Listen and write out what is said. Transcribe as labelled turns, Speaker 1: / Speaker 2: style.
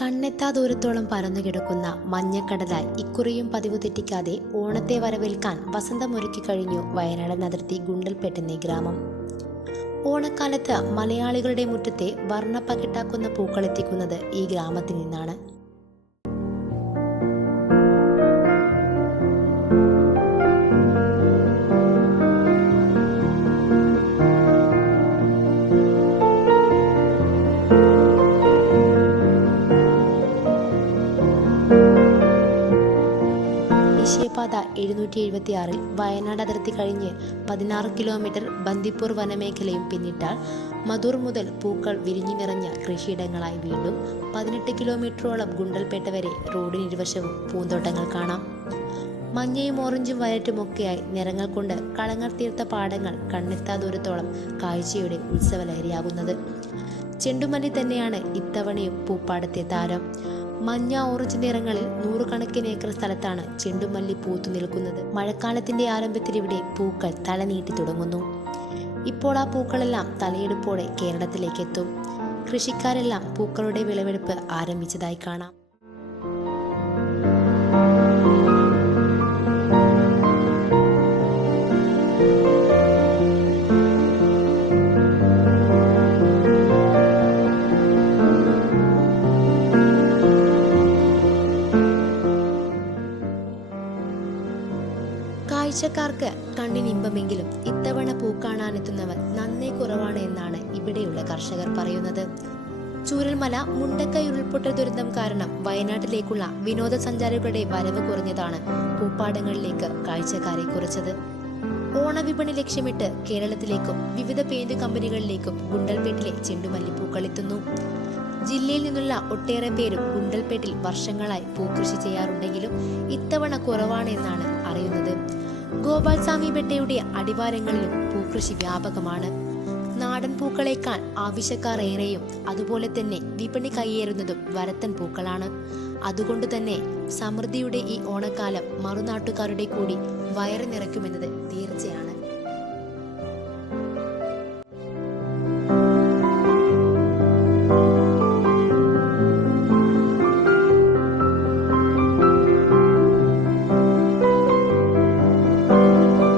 Speaker 1: കണ്ണെത്താ ദൂരത്തോളം പരന്നു കിടക്കുന്ന മഞ്ഞക്കടലായി ഇക്കുറിയും പതിവ് തെറ്റിക്കാതെ ഓണത്തെ വരവേൽക്കാൻ വസന്തമൊരുക്കി കഴിഞ്ഞു വയനാടൻ അതിർത്തി ഗുണ്ടൽപെട്ടെന്ന ഗ്രാമം. ഓണക്കാലത്ത് മലയാളികളുടെ മുറ്റത്തെ വർണപ്പകിട്ടാക്കുന്ന പൂക്കളെത്തിക്കുന്നത് ഈ ഗ്രാമത്തിൽ നിന്നാണ്. ദേശീയപാത എഴുന്നൂറ്റി എഴുപത്തി ആറിൽ വയനാട് അതിർത്തി കഴിഞ്ഞ് പതിനാറ് കിലോമീറ്റർ ബന്ദിപ്പൂർ വനമേഖലയും പിന്നിട്ടാൽ മധൂർ മുതൽ പൂക്കൾ വിരിഞ്ഞു നിറഞ്ഞ കൃഷിയിടങ്ങളായി വീണ്ടും പതിനെട്ട് കിലോമീറ്ററോളം ഗുണ്ടൽപേട്ട വരെ റോഡിന് ഇരുവശവും പൂന്തോട്ടങ്ങൾ കാണാം. മഞ്ഞയും ഓറഞ്ചും വയറ്റുമൊക്കെയായി നിറങ്ങൾ കൊണ്ട് കളങ്ങൾ തീർത്ത പാടങ്ങൾ കണ്ണെത്താ ദൂരത്തോളം കാഴ്ചയുടെ ഉത്സവലഹരിയാകുന്നത്. ചെണ്ടുമല്ലി തന്നെയാണ് ഇത്തവണയും പൂപ്പാടത്തെ താരം. മഞ്ഞ ഓറഞ്ച് നിറങ്ങളിൽ നൂറുകണക്കിന് ഏക്കർ സ്ഥലത്താണ് ചെണ്ടുമല്ലി പൂത്തു നിൽക്കുന്നത്. മഴക്കാലത്തിന്റെ ആരംഭത്തിൽ ഇവിടെ പൂക്കൾ തലനീട്ടി തുടങ്ങുന്നു. ഇപ്പോൾ ആ പൂക്കളെല്ലാം തലയെടുപ്പോടെ കേരളത്തിലേക്ക് എത്തും. കൃഷിക്കാരെല്ലാം പൂക്കളുടെ വിളവെടുപ്പ് ആരംഭിച്ചതായി കാണാം. കാഴ്ചക്കാർക്ക് കണ്ണിനിമ്പമെങ്കിലും ഇത്തവണ പൂ കാണാനെത്തുന്നവർ നന്നേ കുറവാണ് എന്നാണ് ഇവിടെയുള്ള കർഷകർ പറയുന്നത്. ചൂരൽമല മുണ്ടക്കൈ ഉരുൾപൊട്ടൽ ദുരന്തം കാരണം വയനാട്ടിലേക്കുള്ള വിനോദസഞ്ചാരികളുടെ വരവ് കുറഞ്ഞതാണ് പൂപ്പാടങ്ങളിലേക്ക് കാഴ്ചക്കാരെ കുറച്ചത്. ഓണവിപണി ലക്ഷ്യമിട്ട് കേരളത്തിലേക്കും വിവിധ പെയിന്റ് കമ്പനികളിലേക്കും ഗുണ്ടൽപേട്ടിലെ ചെണ്ടുമല്ലിപ്പൂക്കൾ എത്തുന്നു ജില്ലയിൽ നിന്നുള്ള ഒട്ടേറെ പേരും ഗുണ്ടൽപേട്ടിൽ വർഷങ്ങളായി പൂക്കൃഷി ചെയ്യാറുണ്ടെങ്കിലും ഇത്തവണ കുറവാണ് എന്നാണ് അറിയുന്നത്. ഗോപാൽസ്വാമി ബെട്ടയുടെ അടിവാരങ്ങളിലും പൂക്കൃഷി വ്യാപകമാണ്. നാടൻ പൂക്കളേക്കാൾ ആവശ്യക്കാർ ഏറെയും അതുപോലെ തന്നെ വിപണി കയ്യേറുന്നതും വരത്തൻ പൂക്കളാണ്. അതുകൊണ്ട് തന്നെ സമൃദ്ധിയുടെ ഈ ഓണക്കാലം മറുനാട്ടുകാരുടെ കൂടി വയറ് നിറയ്ക്കുമെന്നത്